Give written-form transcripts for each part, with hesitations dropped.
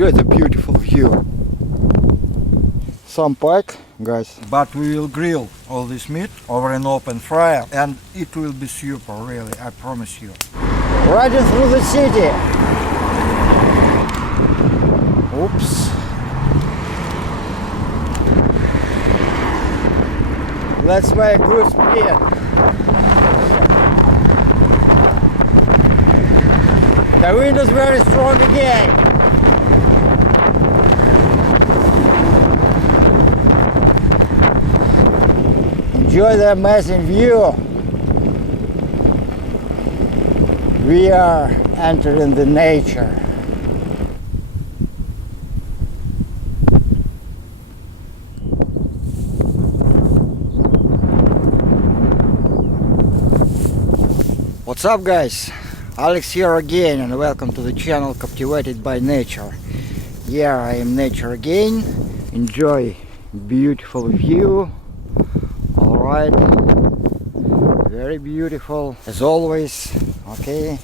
enjoy the beautiful view. Some pike, guys, but we will grill all this meat over an open fire and it will be super, really, I promise you. Riding through the city. Oops. Let's make good speed. The wind is very strong again. Enjoy the amazing view. We are entering the nature. What's up, guys? Alex here again, and welcome to the channel Captivated by Nature. Yeah, I am nature again. Enjoy beautiful view. Alright, very beautiful as always. Okay,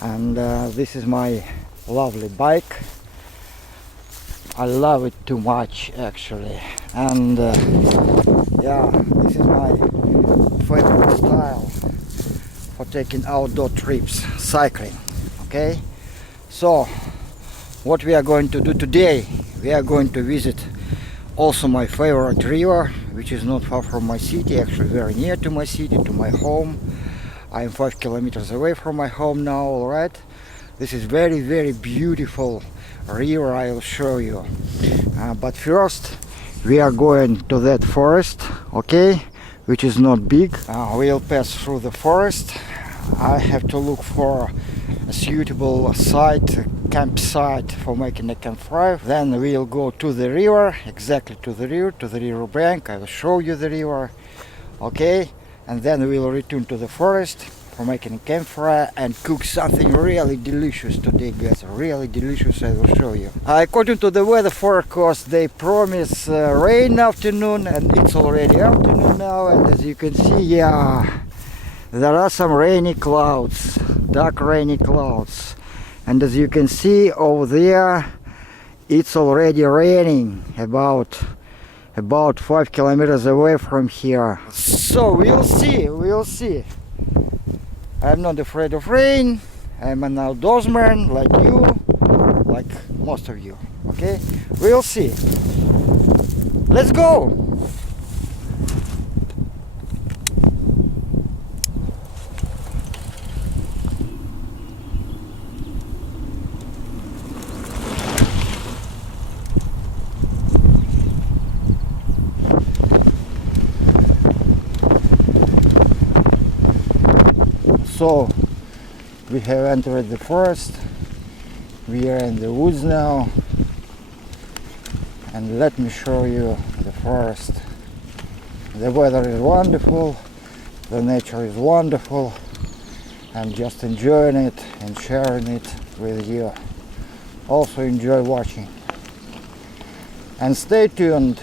and this is my lovely bike. I love it too much actually, and yeah, this is my favorite style for taking outdoor trips, cycling. Okay, so what we are going to do today, we are going to visit also my favorite river, which is not far from my city, actually very near to my city, to my home. I am 5 kilometers away from my home now. All right, this is very beautiful river. I will show you, but first we are going to that forest, okay, which is not big. We'll pass through the forest. I have to look for a suitable site, campsite for making a campfire. Then we'll go to the river, exactly to the river bank. I will show you the river, okay, and then we'll return to the forest for making a campfire and cook something really delicious today, guys. Really delicious, I will show you. According to the weather forecast, they promise rain afternoon, and it's already afternoon now, and as you can see, yeah, there are some rainy clouds, dark rainy clouds, and as you can see over there, it's already raining about 5 kilometers away from here. So we'll see. I'm not afraid of rain. I'm an outdoorsman like you, like most of you. Okay, we'll see. Let's go. So we have entered the forest. We are in the woods now, and let me show you the forest. The weather is wonderful, the nature is wonderful. I'm just enjoying it and sharing it with you. Also enjoy watching and stay tuned.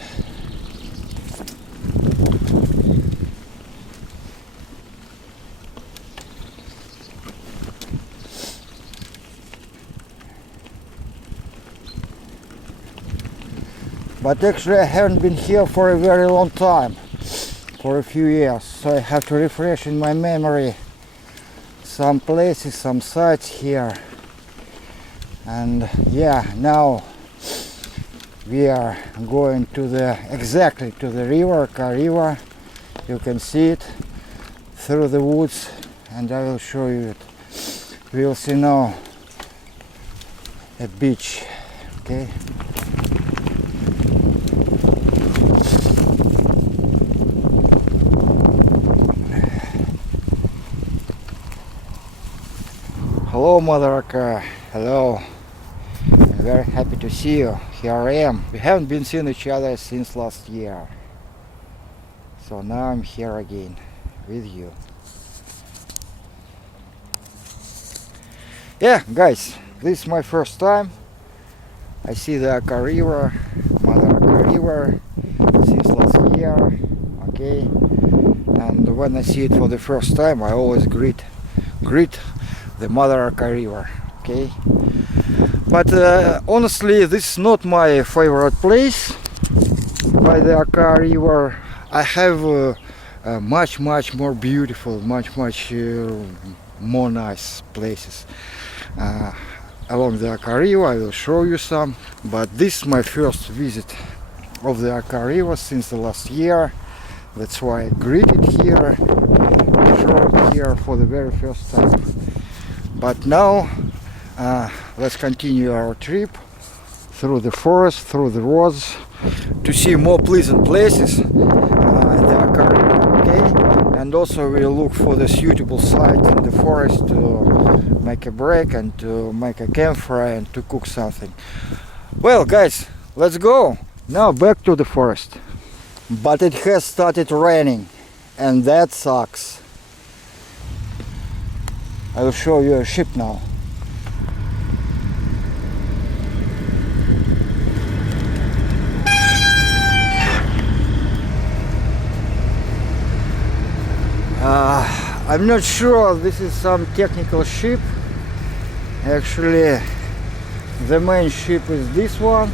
But actually I haven't been here for a very long time, for a few years, so I have to refresh in my memory some places, some sites here. And yeah, now we are going to exactly to the river, River. You can see it through the woods, and I will show you it. We will see now a beach, okay? Hello, Mother Earth. Hello. I'm very happy to see you. Here I am. We haven't been seeing each other since last year. So now I'm here again with you. Yeah, guys, this is my first time. I see the Aka River, Mother Aka River, since last year. Okay. And when I see it for the first time, I always greet the Mother Aka River. Okay, But honestly, this is not my favorite place by the Aka River. I have much more beautiful, much more nice places along the Aka River. I will show you some. But this is my first visit of the Aka River since the last year. That's why I greeted here, showed here for the very first time. But now let's continue our trip through the forest, through the roads, to see more pleasant places in the Aka River, okay? And also we'll look for the suitable site in the forest to make a break and to make a campfire and to cook something. Well, guys, let's go! Now back to the forest. But it has started raining, and that sucks. I will show you a ship now. I'm not sure this is some technical ship. Actually, the main ship is this one.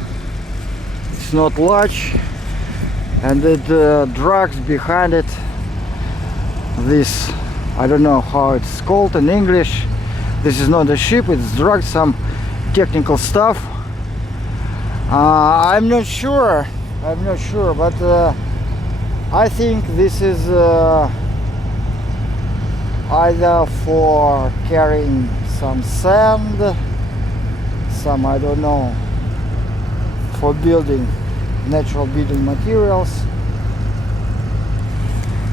It's not large, and it drags behind it this, I don't know how it's called in English. This is not a ship, it's dragged some technical stuff. I'm not sure, but I think this is either for carrying some sand, some, I don't know, for building natural building materials,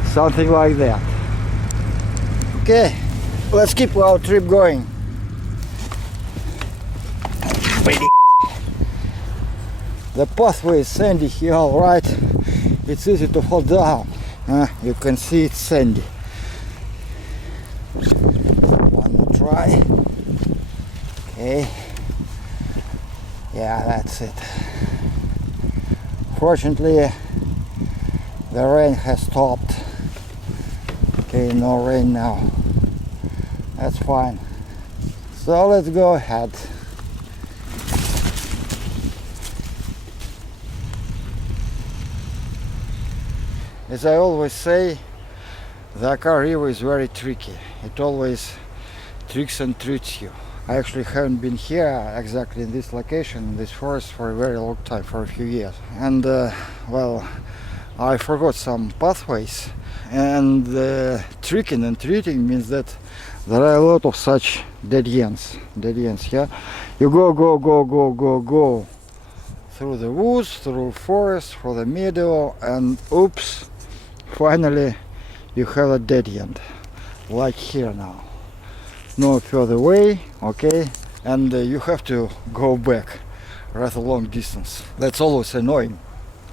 something like that. Okay, let's keep our trip going. The pathway is sandy here, alright. It's easy to fall down. You can see it's sandy. One more try. Okay. Yeah, that's it. Fortunately, the rain has stopped. Okay, no rain now. That's fine. So let's go ahead. As I always say, the Aka River is very tricky. It always tricks and treats you. I actually haven't been here exactly in this location, in this forest, for a very long time, for a few years. And well, I forgot some pathways. And tricking and treating means that there are a lot of such dead ends. Yeah. You go through the woods, through forest, through the meadow, and oops, finally you have a dead end, like here now. No further way, okay, and you have to go back rather long distance. That's always annoying,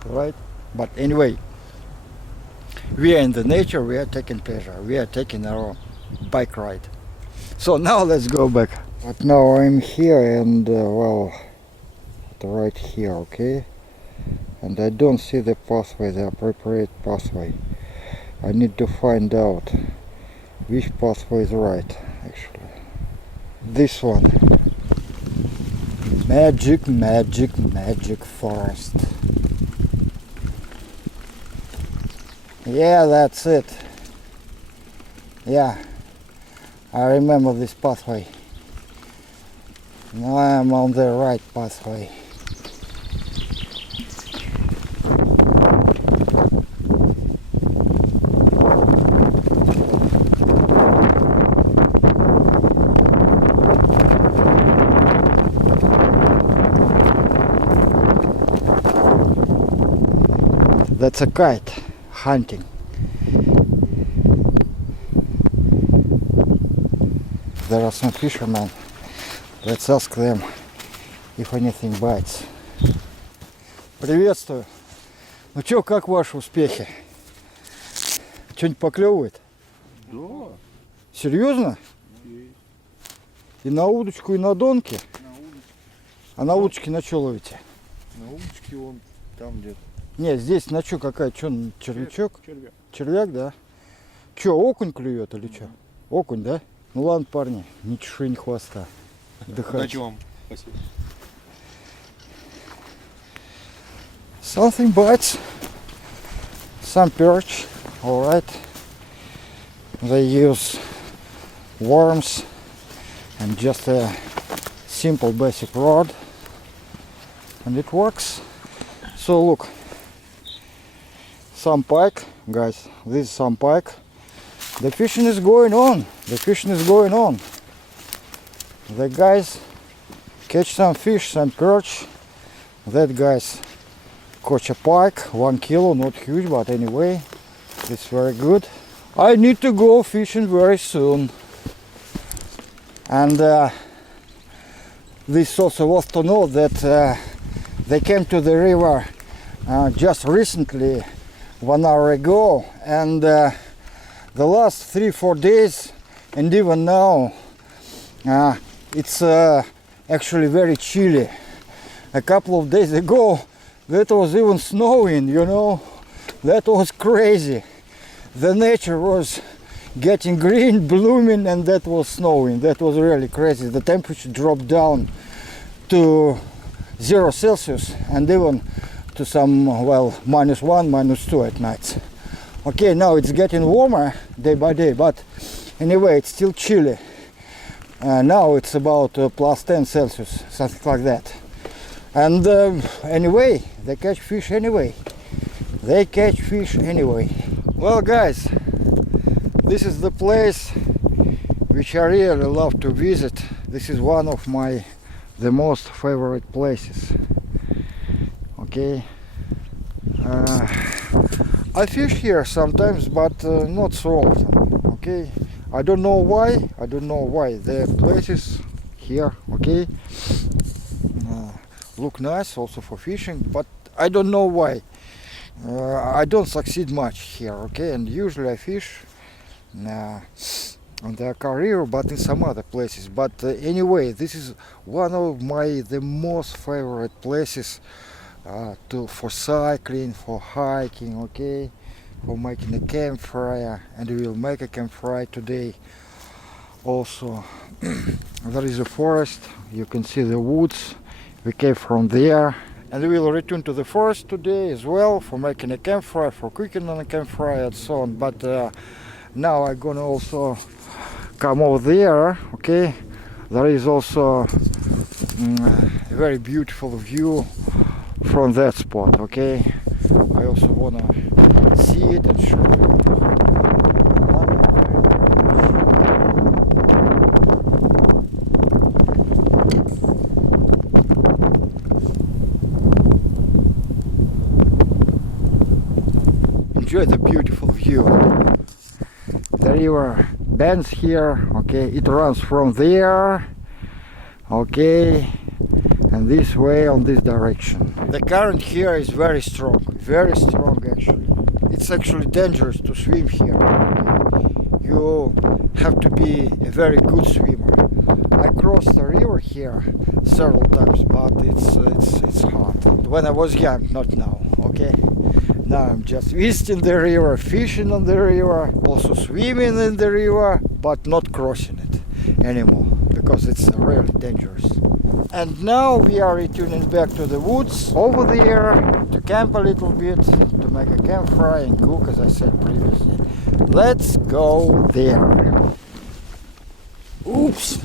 right? But anyway, we are in the nature, we are taking pleasure, we are taking our bike ride. So now let's go back. But now I'm here and well, right here, okay, and I don't see the pathway, the appropriate pathway. I need to find out which pathway is right, actually. This one. Magic forest. Yeah, that's it. Yeah, I remember this pathway. Now I'm on the right pathway. That's a kite hunting. There are some fishermen. Let's ask them if anything bites. Приветствую. Ну чё, как ваши успехи? Что-нибудь поклевывает? Да. Серьезно? И на удочку, и на донки? На удочке. А на удочке на что ловите? На удочке он там где-то. Не, здесь на что какая? Что, червячок? Червяк. Червяк, да? Что, окунь клюет или что? Окунь, да? Ну ладно, парни, ни чешуи, ни хвоста. Удачи вам. Спасибо. Something bites. Some perch. Alright. They use worms and just a simple basic rod. And it works. So look. Some pike. Guys, this is some pike. The fishing is going on. The fishing is going on. The guys catch some fish, some perch. That guys catch a pike, 1 kilo, not huge, but anyway, it's very good. I need to go fishing very soon. And this also worth to know that they came to the river just recently, 1 hour ago, and the last 3-4 days, and even now, it's actually very chilly. A couple of days ago, that was even snowing, you know. That was crazy. The nature was getting green, blooming, and that was snowing. That was really crazy. The temperature dropped down to 0 Celsius and even to some, well, -1, -2 at night. Okay, now it's getting warmer day by day, but anyway, it's still chilly. Now it's about +10 Celsius, something like that. And anyway, they catch fish anyway. They catch fish anyway. Well, guys, this is the place which I really love to visit. This is one of the most favorite places. Okay. I fish here sometimes, but not so often. Okay. I don't know why. I don't know why. The places here, okay, look nice also for fishing, but I don't know why. I don't succeed much here, okay, and usually I fish on the River, but in some other places. But anyway, this is one of the most favorite places for cycling, for hiking, okay, for making a campfire, and we will make a campfire today. Also, there is a forest. You can see the woods. We came from there, and we will return to the forest today as well for making a campfire, for cooking on a campfire and so on. But now I'm gonna also come over there, okay. There is also a very beautiful view from that spot, okay. I also wanna see it and show you. Enjoy the beautiful view. The river bends here, okay, it runs from there, okay, and this way on this direction. The current here is very strong actually. It's actually dangerous to swim here. You have to be a very good swimmer. I crossed the river here several times, but it's hard. When I was young, not now, okay? Now I'm just visiting the river, fishing on the river, also swimming in the river, but not crossing it anymore because it's really dangerous. And now we are returning back to the woods over there to camp a little bit, to make a campfire and cook, as I said previously. Let's go there. Oops!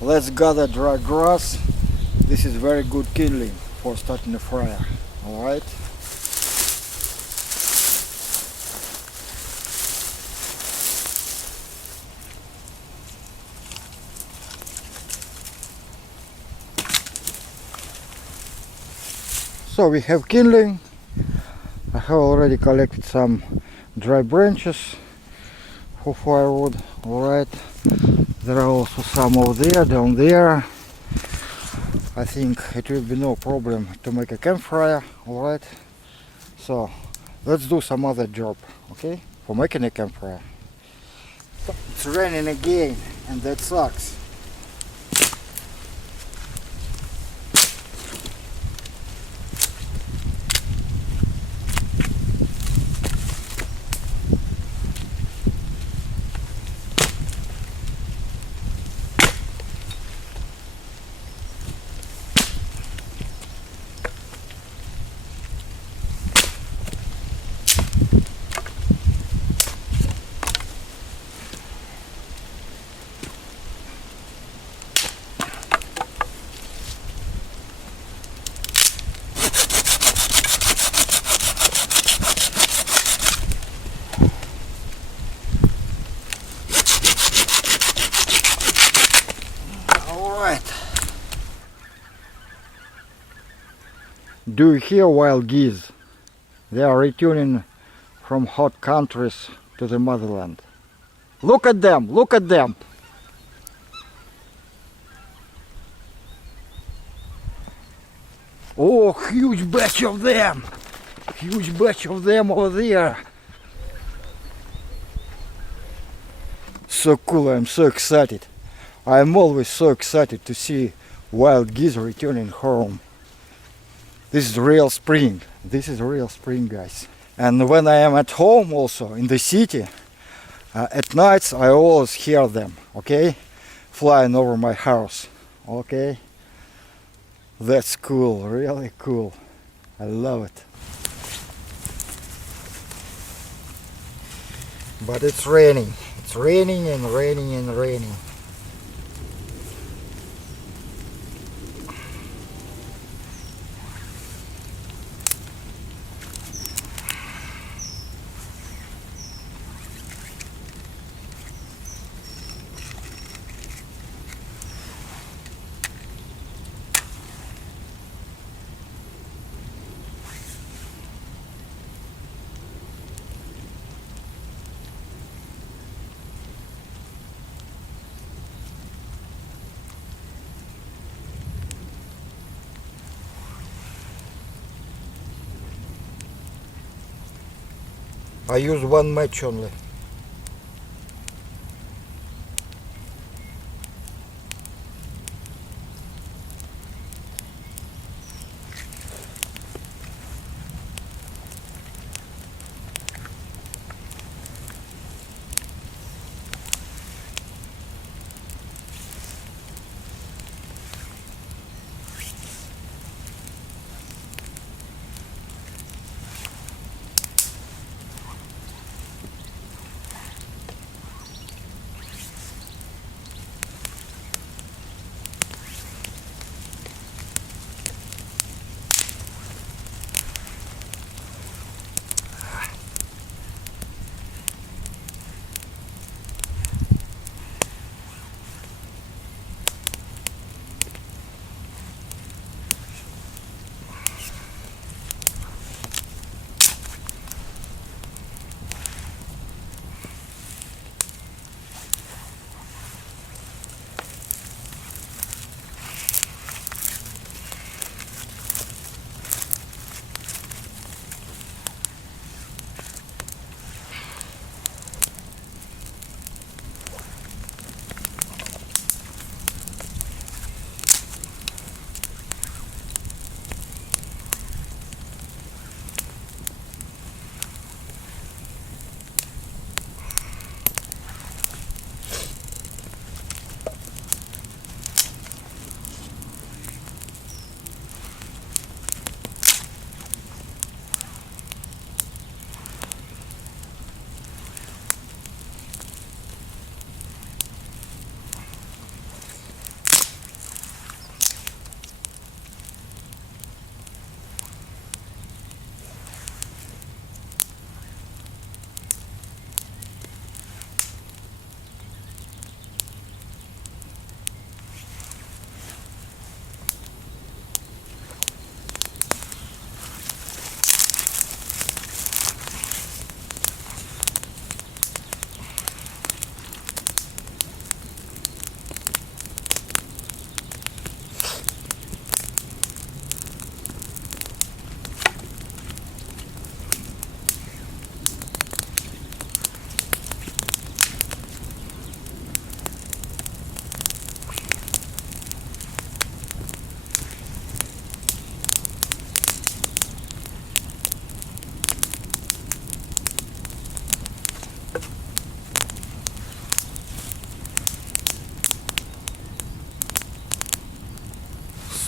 Let's gather dry grass. This is very good kindling for starting a fire. Alright? So we have kindling. I have already collected some dry branches for firewood. Alright. There are also some over there, down there. I think it will be no problem to make a campfire, alright? So let's do some other job, okay? For making a campfire. It's raining again, and that sucks. Do you hear wild geese? They are returning from hot countries to the motherland. Look at them! Look at them! Oh, huge batch of them! Huge batch of them over there! So cool, I'm so excited. I'm always so excited to see wild geese returning home. This is real spring. This is real spring, guys. And when I am at home also, in the city, at nights I always hear them, okay? Flying over my house, okay? That's cool, really cool. I love it. But it's raining. It's raining and raining and raining. I use one match only.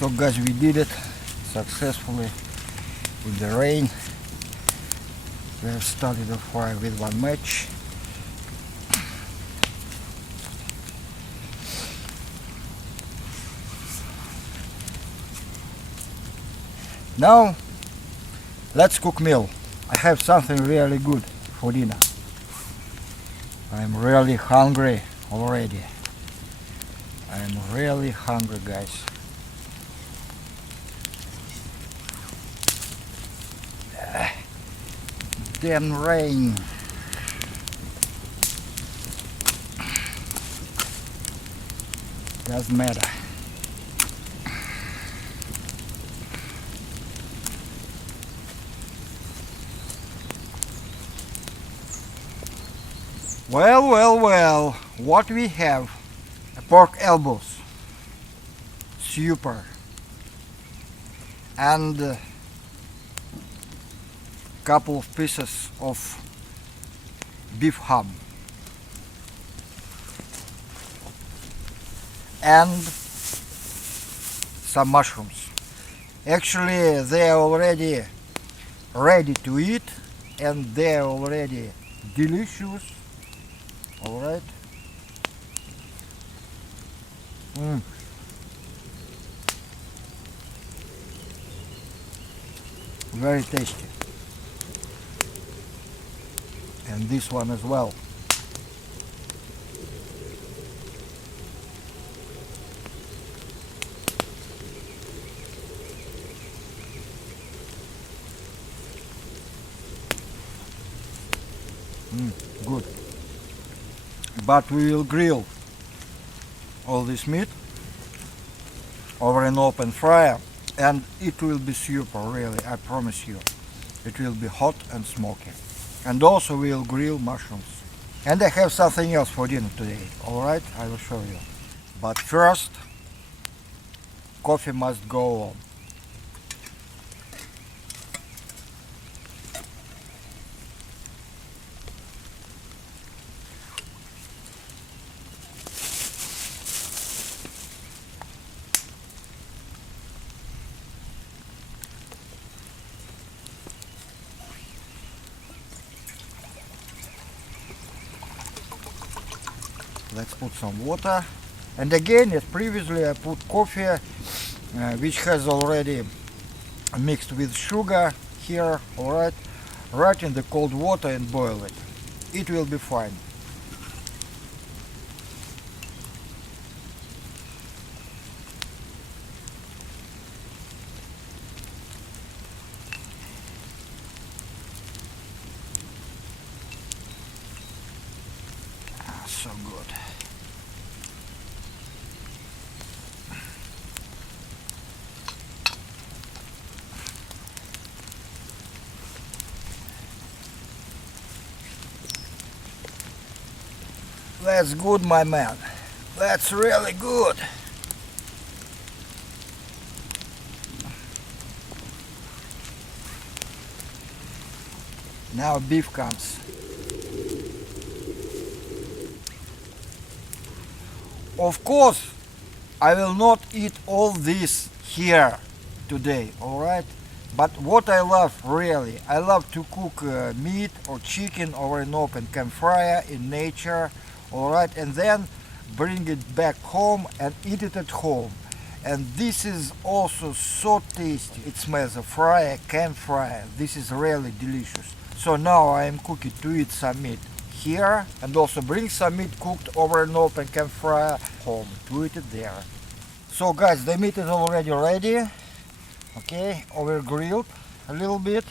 So guys, we did it successfully with the rain. We have started the fire with one match. Now let's cook meal. I have something really good for dinner. I'm really hungry already. I'm really hungry, guys. Then rain. Doesn't matter. Well, what we have? Pork elbows, super, and couple of pieces of beef ham, and some mushrooms. Actually, they are already ready to eat, and they are already delicious. All right. Very tasty. And this one as well. Good. But we will grill all this meat over an open fire, and it will be super, really, I promise you. It will be hot and smoky. And also we will grill mushrooms. And I have something else for dinner today, alright? I will show you. But first, coffee must go on. Let's put some water. And again, as previously, I put coffee, which has already mixed with sugar here, alright, right in the cold water and boil it. It will be fine. So good. That's good, my man. That's really good. Now beef comes. Of course, I will not eat all this here today, alright? But what I love really, I love to cook meat or chicken over an open campfire in nature, alright? And then bring it back home and eat it at home. And this is also so tasty. It smells of fire, campfire. This is really delicious. So now I am cooking to eat some meat here, and also bring some meat cooked over an open campfire home to eat it there. So guys, the meat is already ready, okay, over grilled a little bit,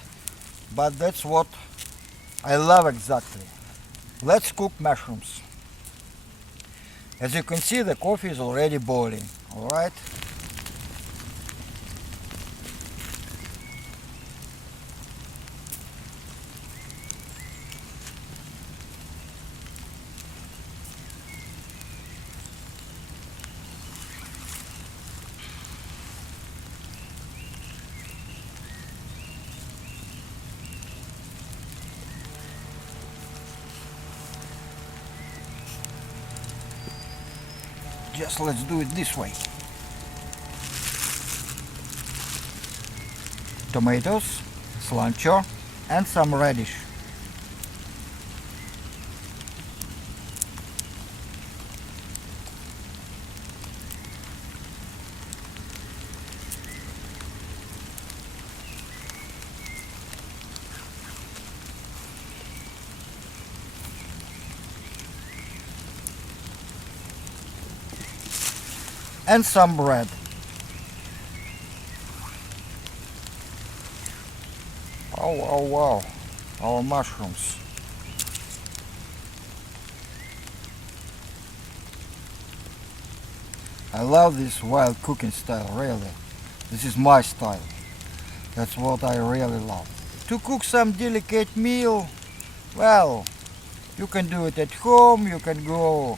but that's what I love exactly. Let's cook mushrooms. As you can see, the coffee is already boiling, alright? Just let's do it this way. Tomatoes, cilantro, and some radish. And some bread. Oh wow. our mushrooms. I love this wild cooking style, really. This is my style. That's what I really love. To cook some delicate meal, well, you can do it at home, you can go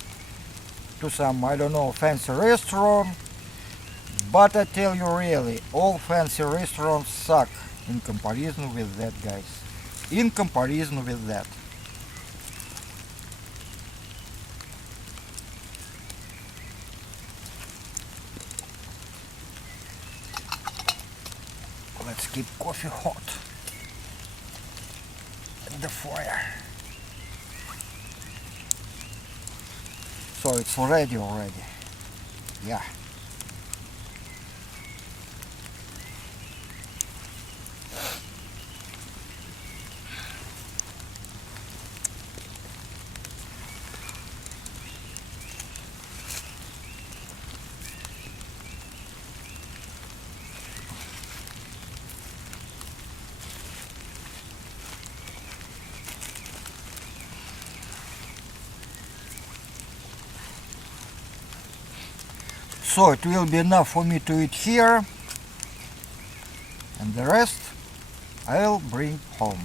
to some, I don't know, fancy restaurant. But I tell you really, all fancy restaurants suck in comparison with that, guys. In comparison with that. Let's keep coffee hot at the fire. So it's ready already. Yeah. So it will be enough for me to eat here, and the rest I'll bring home.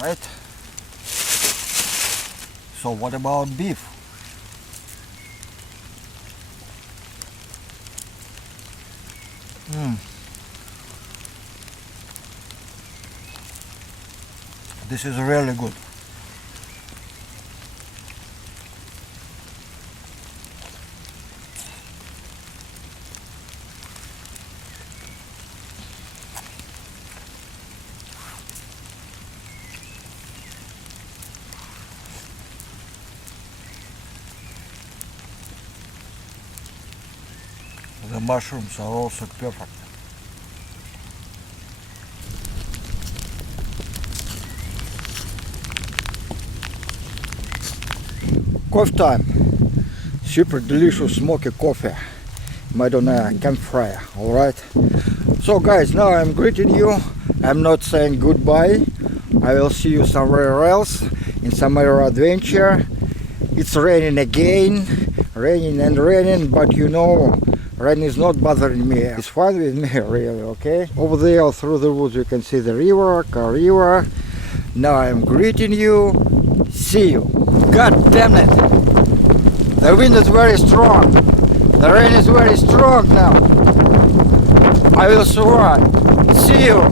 Right? So what about beef? This is really good. The mushrooms are also perfect. Coffee time. Super delicious smoky coffee made on a campfire. Alright. So guys, now I'm greeting you. I'm not saying goodbye. I will see you somewhere else in some other adventure. It's raining again. Raining and raining, but you know, rain is not bothering me. It's fine with me, really, okay? Over there through the woods you can see the river, Car River. Now I'm greeting you. See you. God damn it! The wind is very strong. The rain is very strong now. I will survive. See you.